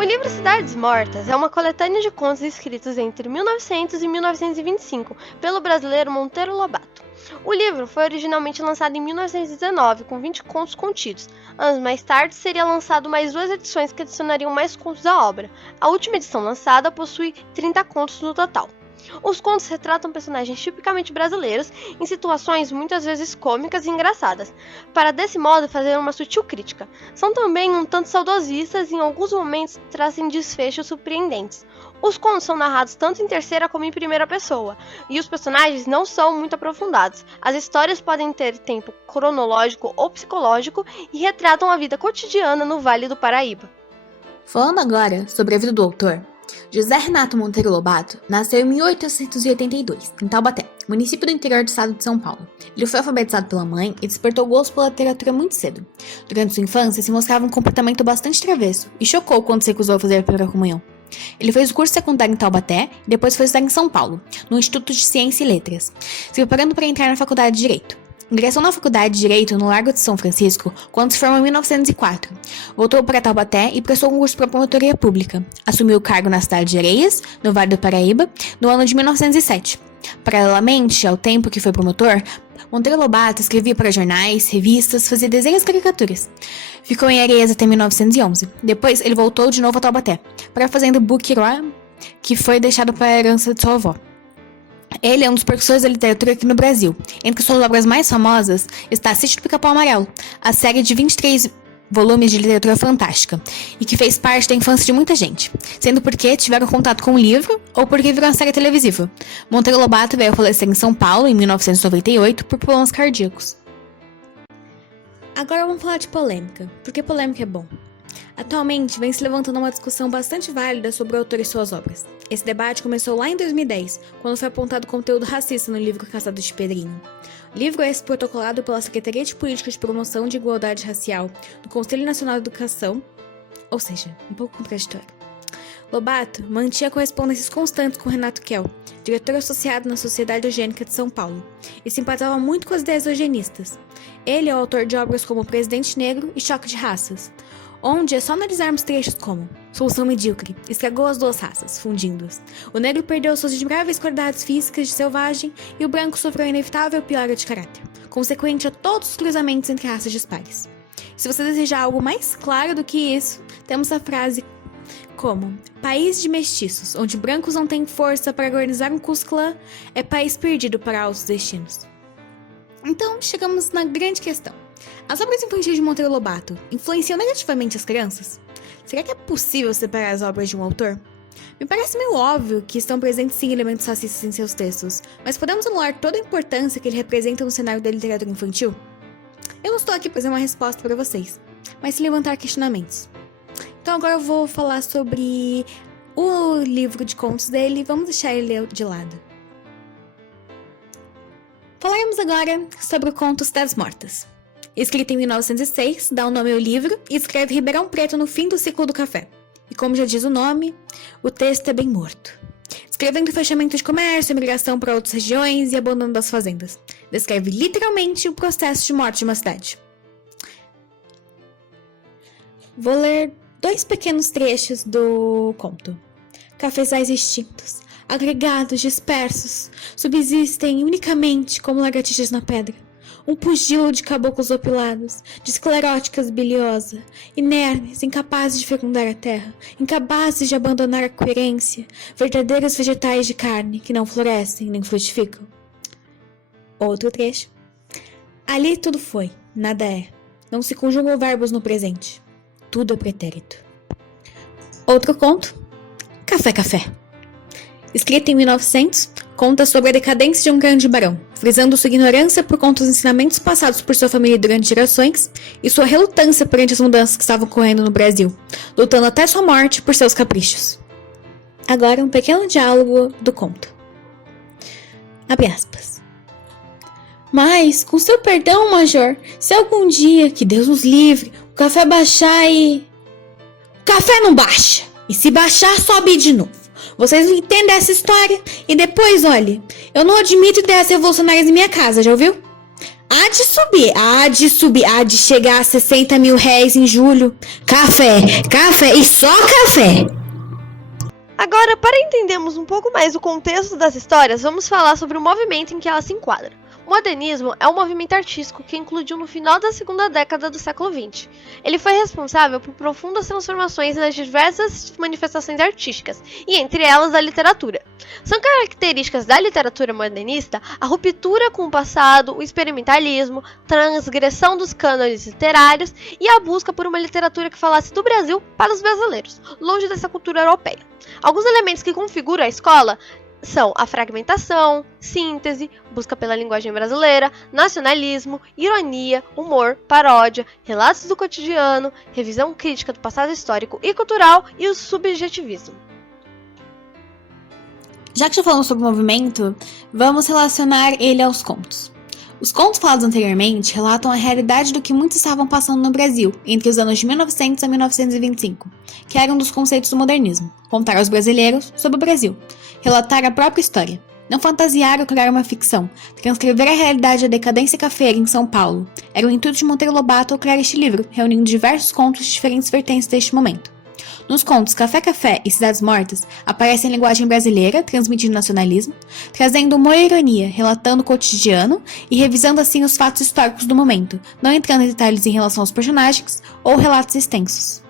O livro Cidades Mortas é uma coletânea de contos escritos entre 1900 e 1925 pelo brasileiro Monteiro Lobato. O livro foi originalmente lançado em 1919, com 20 contos contidos. Anos mais tarde, seria lançado mais 2 edições que adicionariam mais contos à obra. A última edição lançada possui 30 contos no total. Os contos retratam personagens tipicamente brasileiros em situações muitas vezes cômicas e engraçadas, para desse modo fazer uma sutil crítica. São também um tanto saudosistas e em alguns momentos trazem desfechos surpreendentes. Os contos são narrados tanto em terceira como em primeira pessoa, e os personagens não são muito aprofundados. As histórias podem ter tempo cronológico ou psicológico e retratam a vida cotidiana no Vale do Paraíba. Falando agora sobre a vida do autor, José Renato Monteiro Lobato nasceu em 1882, em Taubaté, município do interior do estado de São Paulo. Ele foi alfabetizado pela mãe e despertou gosto pela literatura muito cedo. Durante sua infância, se mostrava um comportamento bastante travesso e chocou quando se recusou a fazer a primeira comunhão. Ele fez o curso secundário em Taubaté e depois foi estudar em São Paulo, no Instituto de Ciência e Letras, se preparando para entrar na Faculdade de Direito. Ingressou na Faculdade de Direito no Largo de São Francisco quando se formou em 1904. Voltou para Taubaté e prestou concurso para a promotoria pública. Assumiu o cargo na cidade de Areias, no Vale do Paraíba, no ano de 1907. Paralelamente ao tempo que foi promotor, Monteiro Lobato escrevia para jornais, revistas, fazia desenhos e caricaturas. Ficou em Areias até 1911. Depois ele voltou de novo a Taubaté, para a fazenda Buquiró, que foi deixado para a herança de sua avó. Ele é um dos precursores da literatura aqui no Brasil. Entre suas obras mais famosas está Sítio do Pica-Pau Amarelo, a série de 23 volumes de literatura fantástica, e que fez parte da infância de muita gente, sendo porque tiveram contato com o livro ou porque viram a série televisiva. Monteiro Lobato veio a falecer em São Paulo em 1998 por problemas cardíacos. Agora vamos falar de polêmica, porque polêmica é bom. Atualmente vem se levantando uma discussão bastante válida sobre o autor e suas obras. Esse debate começou lá em 2010, quando foi apontado conteúdo racista no livro Caçado de Pedrinho. O livro é protocolado pela Secretaria de Política de Promoção de Igualdade Racial do Conselho Nacional de Educação, ou seja, um pouco contraditório. Lobato mantinha correspondências constantes com Renato Kell, diretor associado na Sociedade Eugênica de São Paulo, e simpatizava muito com as ideias eugenistas. Ele é o autor de obras como Presidente Negro e Choque de Raças, onde é só analisarmos trechos como solução medíocre, estragou as duas raças, fundindo-as. O negro perdeu suas admiráveis qualidades físicas de selvagem e o branco sofreu a inevitável piora de caráter, consequente a todos os cruzamentos entre raças dispares. Se você desejar algo mais claro do que isso, temos a frase como país de mestiços, onde brancos não têm força para organizar um Ku Klux, é país perdido para altos destinos. Então, chegamos na grande questão. As obras infantis de Monteiro Lobato influenciam negativamente as crianças? Será que é possível separar as obras de um autor? Me parece meio óbvio que estão presentes sim elementos racistas em seus textos, mas podemos anular toda a importância que ele representa no cenário da literatura infantil? Eu não estou aqui para fazer uma resposta para vocês, mas se levantar questionamentos. Então agora eu vou falar sobre o livro de contos dele, vamos deixar ele de lado. Falaremos agora sobre o conto Cidades Mortas. Escrito em 1906, dá o nome ao livro e escreve Ribeirão Preto no fim do ciclo do café. E como já diz o nome, o texto é bem morto. Descrevendo o fechamento de comércio, a migração para outras regiões e abandono das fazendas. Descreve literalmente o processo de morte de uma cidade. Vou ler 2 pequenos trechos do conto. Cafezais extintos, agregados, dispersos, subsistem unicamente como lagartixas na pedra. Um pugilo de caboclos opilados, de escleróticas biliosa, inermes, incapazes de fecundar a terra, incapazes de abandonar a coerência, verdadeiros vegetais de carne que não florescem nem frutificam. Outro trecho. Ali tudo foi, nada é. Não se conjugam verbos no presente. Tudo é pretérito. Outro conto. Café, café. Escrito em 1900, conta sobre a decadência de um grande barão, frisando sua ignorância por conta dos ensinamentos passados por sua família durante gerações e sua relutância perante as mudanças que estavam ocorrendo no Brasil, lutando até sua morte por seus caprichos. Agora um pequeno diálogo do conto. Abre aspas. Mas, com seu perdão, Major, se algum dia, que Deus nos livre, o café baixar e... O café não baixa, e se baixar, sobe de novo. Vocês não entendem essa história? E depois, olhe, eu não admito ideias revolucionárias em minha casa, já ouviu? Há há de chegar a 60 mil réis em julho. Café e só café. Agora, para entendermos um pouco mais o contexto das histórias, vamos falar sobre o movimento em que ela se enquadra. O modernismo é um movimento artístico que eclodiu no final da segunda década do século XX. Ele foi responsável por profundas transformações nas diversas manifestações artísticas, e entre elas a literatura. São características da literatura modernista a ruptura com o passado, o experimentalismo, transgressão dos cânones literários e a busca por uma literatura que falasse do Brasil para os brasileiros, longe dessa cultura europeia. Alguns elementos que configuram a escola são a fragmentação, síntese, busca pela linguagem brasileira, nacionalismo, ironia, humor, paródia, relatos do cotidiano, revisão crítica do passado histórico e cultural e o subjetivismo. Já que já falamos sobre o movimento, vamos relacionar ele aos contos. Os contos falados anteriormente relatam a realidade do que muitos estavam passando no Brasil entre os anos de 1900 a 1925, que era um dos conceitos do modernismo: contar aos brasileiros sobre o Brasil, relatar a própria história, não fantasiar ou criar uma ficção, transcrever a realidade da decadência cafeeira em São Paulo. Era o intuito de Monteiro Lobato ao criar este livro, reunindo diversos contos de diferentes vertentes deste momento. Nos contos Café Café e Cidades Mortas, aparece em linguagem brasileira, transmitindo nacionalismo, trazendo humor e ironia, relatando o cotidiano e revisando assim os fatos históricos do momento, não entrando em detalhes em relação aos personagens ou relatos extensos.